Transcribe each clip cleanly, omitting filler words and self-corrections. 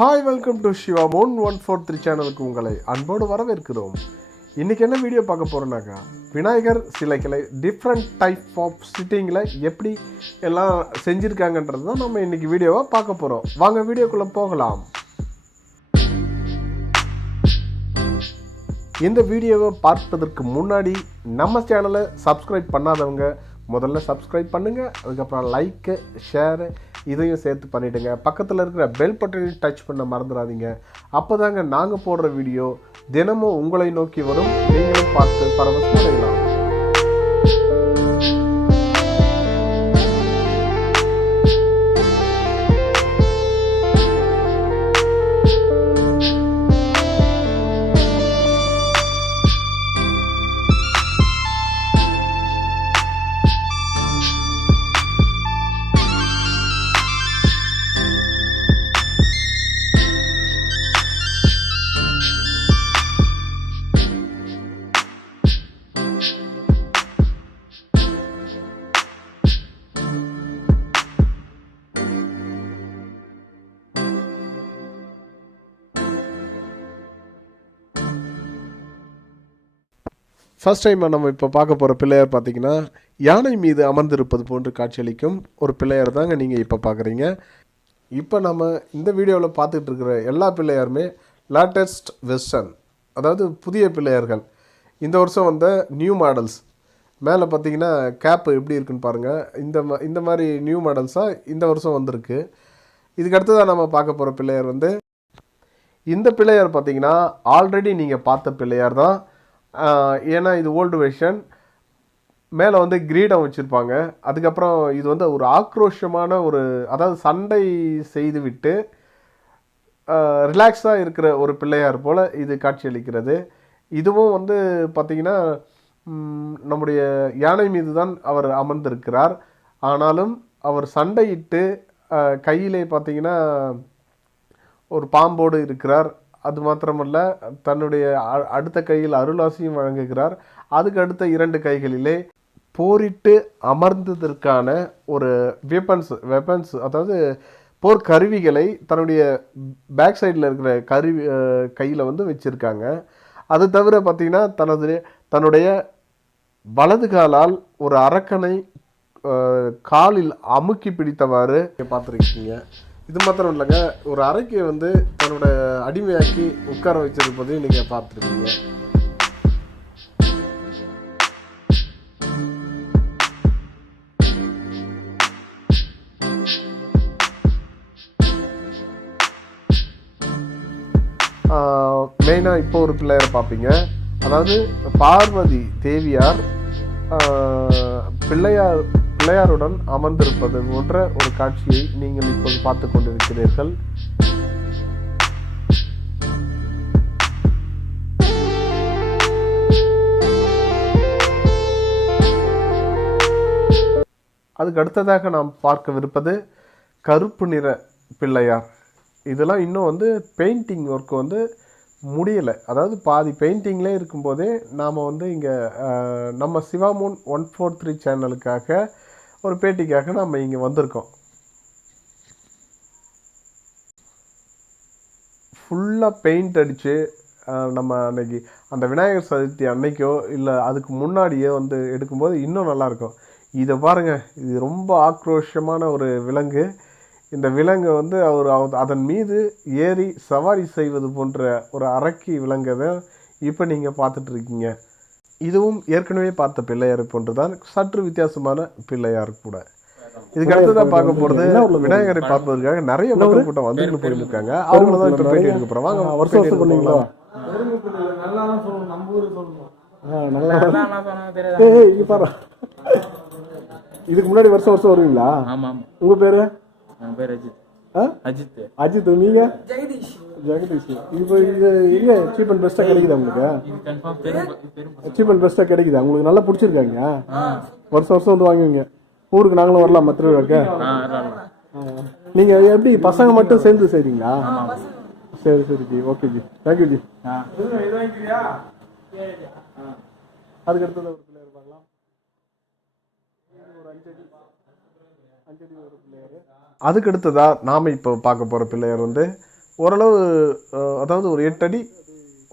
Hi welcome to Siva 143 சேனலுக்கு உங்களை அன்போடு வரவேற்கிறோம். இன்றைக்கி என்ன வீடியோ பார்க்க போகிறோன்னாக்கா, விநாயகர் சிலைகளை டிஃப்ரெண்ட் டைப் ஆஃப் சிட்டிங்கில் எப்படி எல்லாம் செஞ்சுருக்காங்கன்றது தான் நம்ம இன்றைக்கி வீடியோவை பார்க்க போகிறோம். வாங்க வீடியோக்குள்ளே போகலாம். இந்த வீடியோவை பார்ப்பதற்கு முன்னாடி நம்ம சேனலை சப்ஸ்கிரைப் பண்ணாதவங்க முதல்ல சப்ஸ்கிரைப் பண்ணுங்கள். அதுக்கப்புறம் லைக்கு ஷேரு இதையும் சேர்த்து பண்ணிவிடுங்க. பக்கத்தில் இருக்கிற பெல் பட்டனையும் டச் பண்ண மறந்துடாதீங்க. அப்போ தாங்க நாங்கள் போடுற வீடியோ தினமும் உங்களை நோக்கி வரும். நீங்களும் பார்த்து பரவசம் அடையலாம். ஃபர்ஸ்ட் டைம் நம்ம இப்போ பார்க்க போகிற பிள்ளையார் பார்த்திங்கன்னா, யானை மீது அமர்ந்திருப்பது போன்று காட்சியளிக்கும் ஒரு பிள்ளையார் தாங்க நீங்கள் இப்போ பார்க்குறீங்க. இப்போ நம்ம இந்த வீடியோவில் பார்த்துட்டு இருக்கிற எல்லா பிள்ளையாருமே லேட்டஸ்ட் வெர்ஷன், அதாவது புதிய பிள்ளையார்கள். இந்த வருஷம் வந்த நியூ மாடல்ஸ். மேலே பார்த்திங்கன்னா கேப்பு எப்படி இருக்குன்னு பாருங்கள். இந்த மாதிரி நியூ மாடல்ஸாக இந்த வருஷம் வந்திருக்கு. இதுக்கு அடுத்ததாக நம்ம பார்க்க போகிற பிள்ளையார் இந்த பிள்ளையார் பார்த்திங்கன்னா ஆல்ரெடி நீங்கள் பார்த்த பிள்ளையார் தான். ஏன்னா இது ஓல்டு வெர்ஷன். மேலே கிரீடம் வச்சுருப்பாங்க. அதுக்கப்புறம் இது ஒரு ஆக்ரோஷமான அதாவது சண்டை செய்து விட்டு ரிலாக்ஸாக இருக்கிற ஒரு பிள்ளையார் போல் இது காட்சியளிக்கிறது. இதுவும் பார்த்திங்கன்னா நம்முடைய யானை மீது தான் அவர் அமர்ந்திருக்கிறார். ஆனாலும் அவர் சண்டையிட்டு கையிலே பார்த்திங்கன்னா ஒரு பாம்போடு இருக்கிறார். அது மாத்திரமல்ல, தன்னுடைய அடுத்த கையில் அருளாசியும் வழங்குகிறார். அதுக்கு அடுத்த 2 கைகளிலே போரிட்டு அமர்ந்ததற்கான ஒரு வெப்பன்ஸ் அதாவது போர் கருவிகளை தன்னுடைய பேக் சைடில் இருக்கிற கையில் வச்சுருக்காங்க. அது தவிர பார்த்திங்கன்னா தன்னுடைய வலது காலால் ஒரு அரக்கனை காலில் அமுக்கி பிடித்தவாறு பார்த்துருக்கீங்க. இது மாத்திரம் இல்லைங்க, ஒரு அறைக்கு தன்னோட அடிமையாக்கி உட்கார வச்சிருப்பதையும் நீங்கள் பார்த்துருக்கீங்க. மெயினாக இப்போ ஒரு பிள்ளையாரை பார்ப்பீங்க. அதாவது பார்வதி தேவியார் பிள்ளையாருடன் அமர்ந்திருப்பது போன்ற ஒரு காட்சியை நீங்கள் இப்போது பார்த்து கொண்டிருக்கிறீர்கள். அதுக்கு அடுத்ததாக நாம் பார்க்கவிருப்பது கருப்பு நிற பிள்ளையார். இதெல்லாம் இன்னும் பெயிண்டிங் ஒர்க்கு முடியலை. அதாவது பாதி பெயிண்டிங்லே இருக்கும்போதே நாம் இங்கே நம்ம சிவா 143 சேனலுக்காக ஒரு பேட்டிக்காக நம்ம இங்கே வந்திருக்கோம். ஃபுல்லாக பெயிண்ட் அடித்து நம்ம அன்னைக்கு அந்த விநாயகர் சதுர்த்தி அன்னைக்கோ இல்லை அதுக்கு முன்னாடியோ எடுக்கும்போது இன்னும் நல்லாயிருக்கும். இதை பாருங்கள், இது ரொம்ப ஆக்ரோஷமான ஒரு விலங்கு. இந்த விலங்கு அவர் அதன் மீது ஏறி சவாரி செய்வது போன்ற ஒரு அரக்கி விலங்கை தான் இப்போ நீங்கள் பார்த்துட்ருக்கீங்க. இதுவும் ஏற்கனவே பார்த்த பிள்ளையார் போன்று தான், சற்று வித்தியாசமான பிள்ளையார் கூட. இதுக்கு அடுத்ததான் பார்க்க போகிறது விநாயகரை பார்ப்பதற்காக நிறைய மக்கள் கூட்டம் வந்துட்டு போயிருக்காங்க. அவங்கள தான் இப்போ பேட்டி எடுக்க போகிறோம். வாங்க, வருஷம் பண்ணீங்களா? இதுக்கு முன்னாடி வருஷம் வருவீங்களா? உங்க பேரு? அஜித். அஜித். நீங்க? ஜெகதீஷ். இப்போ இது எங்க சீப் அண்ட் பெஸ்டா கிடைக்குதா உங்களுக்கு? சீப் அண்ட் பெஸ்டா கிடைக்குதா உங்களுக்கு? நல்லா பிடிச்சிருக்காங்க. வருஷம் வாங்குவீங்க. ஊருக்கு நாங்களும் வரலாம் திருவிழாக்கு. நீங்க எப்படி பசங்க மட்டும் சேர்ந்து செய்றீங்களா? சரி G, okay G, thank you G. அதுக்கு அடுத்தது ஒரு பிள்ளையார் பார்க்கலாம். ஒரு 5 அடி ஒரு பிள்ளையார். அதுக்கு அடுத்ததாக நாம் இப்போ பார்க்க போகிற பிள்ளையார் ஓரளவு அதாவது ஒரு 8 அடி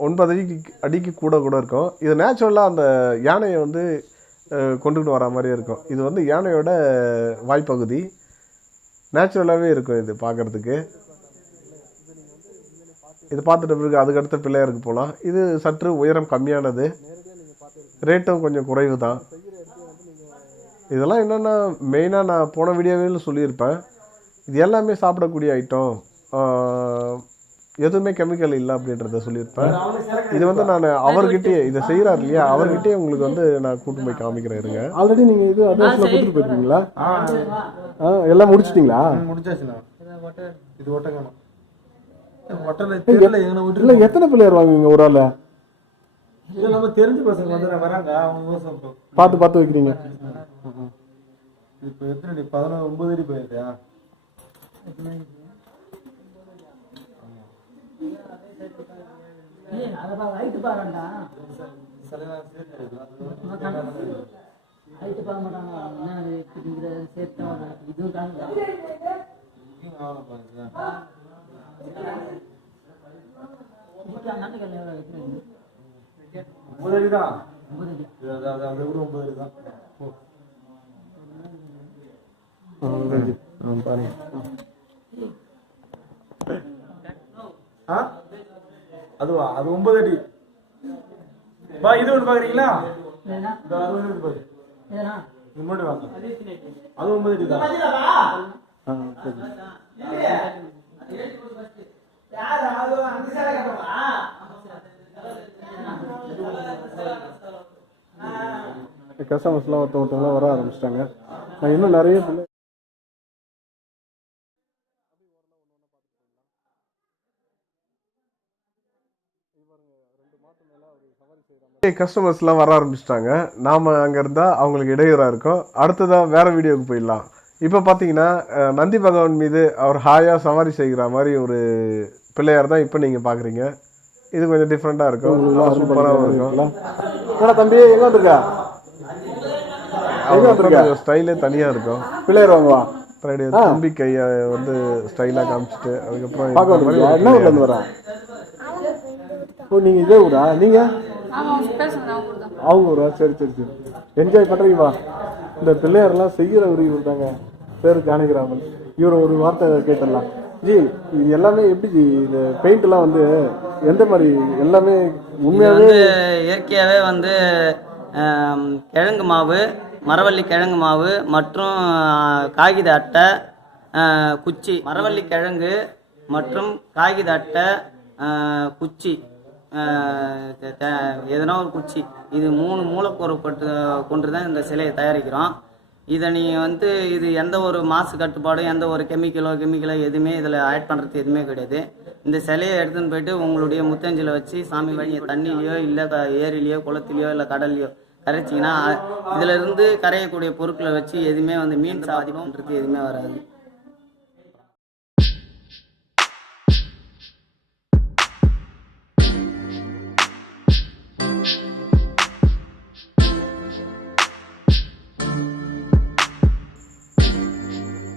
9 அடிக்கு கூட இருக்கும். இது நேச்சுரலாக அந்த யானையை வந்து கொண்டுகிட்டு வர மாதிரியே இருக்கும். இது வந்து யானையோட வாய்ப்பகுதி நேச்சுரலாகவே இருக்கும் இது பார்க்குறதுக்கு. இது பார்த்துட்ட பிறகு அதுக்கடுத்த பிள்ளையாருக்கு போகலாம். இது சற்று உயரம் கம்மியானது, ரேட்டும் கொஞ்சம் குறைவு தான். இதெல்லாம் என்னென்னா மெயினாக நான் போன வீடியோவில் சொல்லியிருப்பேன், இது எல்லாமே சாப்பிடக்கூடிய ஐட்டம், எதுவுமே கெமிக்கல் இல்லை அப்படின்றத சொல்லியிருப்பேன். இது வந்து நான் அவர்கிட்டயே இதை செய்கிறார் இல்லையா, அவர்கிட்டயே உங்களுக்கு வந்து நான் கூட்டு போய் காமிக்கிறேன். இருங்க. ஆல்ரெடி நீங்கள் இது அட்ரஸில் கொடுத்துட்டு போயிருக்கீங்களா? எல்லாம் முடிச்சிட்டிங்களா? முடிச்சாச்சுண்ணா. இது ஒட்டக்கணும் இல்லை. எத்தனை பிள்ளையார் வாங்குவீங்க ஒரு ஆள்? இது நம்ம தெரிஞ்ச பசங்க வந்து வராங்க, அவங்க பார்த்து பார்த்து வைக்கிறீங்க. இப்போ எத்தனை அடி? 9 அடி போயிருக்கா? அதுவா? அது 9 அடி. இது ஒன்று பாக்குறீங்களா? அது 9 அடி தான். கஸ்டமர்ஸ்லாம் ஒருத்தவங்கலாம் வர ஆரம்பிச்சிட்டாங்க. நான் இன்னும் நிறைய கஸ்டமர்ஸ்லாம் வர ஆரம்பிச்சிட்டாங்க. நாம் அங்கே இருந்தால் அவங்களுக்கு இடையூறாக இருக்கும். அடுத்ததாக வேறு வீடியோவுக்கு போயிடலாம். இப்போ பார்த்தீங்கன்னா நந்தி பகவான் மீது அவர் ஹாயாக சவாரி செய்கிற மாதிரி ஒரு பிள்ளையார் தான் இப்போ நீங்கள் பார்க்குறீங்க. இது கொஞ்சம் டிஃப்ரெண்ட்டாக இருக்கும், சூப்பராகவும் இருக்கும். தம்பி எங்கே வந்துருக்கா? ஸ்டைலே தனியாக இருக்கும். பிள்ளையார் வாங்குவா தம்பி கையை வந்து ஸ்டைலாக காமிச்சிட்டு அதுக்கப்புறம் வரேன். ஓ, நீங்கள் இதே ஊரா? நீங்கள் அவங்க ஊரா? சரி சரி சரி. என்ஜாய் பண்ணுறீங்களா? இந்த பிள்ளையாரெல்லாம் செய்கிற ஒரு இவர் தாங்க, பேர் ஜானகிராமன். இவரை ஒரு வார்த்தை கேட்டுடலாம். ஜி, இது எல்லாமே எப்படி ஜி? இந்த பெயிண்ட்லாம் வந்து எந்த மாதிரி? எல்லாமே உண்மையாகவே இயற்கையாகவே வந்து கிழங்கு மாவு, மரவள்ளி கிழங்கு மாவு மற்றும் காகித அட்டை, குச்சி, மரவள்ளி கிழங்கு மற்றும் காகித அட்டை, குச்சி, எதனா ஒரு குச்சி, இது 3 மூலக்கூறு கொண்டு தான் இந்த சிலையை தயாரிக்கிறோம். இதை நீங்கள் வந்து இது எந்த ஒரு மாசு கட்டுப்பாடும், எந்த ஒரு கெமிக்கலோ எதுவுமே இதில் ஆட் பண்ணுறது எதுவுமே கிடையாது. இந்த சிலையை எடுத்துன்னு போயிட்டு உங்களுடைய முத்தஞ்சில் வச்சு சாமி வழி தண்ணிலையோ இல்லை ஏரிலையோ குளத்துலையோ இல்லை கடல்லையோ கரைச்சிங்கன்னா இதிலிருந்து கரையக்கூடிய பொருட்களை வச்சு எதுவுமே வந்து மீன் சாதிப்போன்றது எதுவுமே வராது.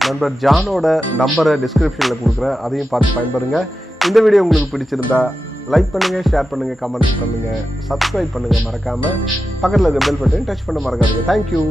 நண்பர் ஜானோட நம்பரை டிஸ்கிரிப்ஷனில் கொடுக்குறேன், அதையும் பார்த்து பயன்படுங்க. இந்த வீடியோ உங்களுக்கு பிடிச்சிருந்தா லைக் பண்ணுங்கள், ஷேர் பண்ணுங்கள், கமெண்ட் பண்ணுங்கள், சப்ஸ்கிரைப் பண்ணுங்கள் மறக்காமல். பக்கத்தில் இருக்க பெல் பட்டன் டச் பண்ண மறக்காதீங்க. தேங்க்யூ.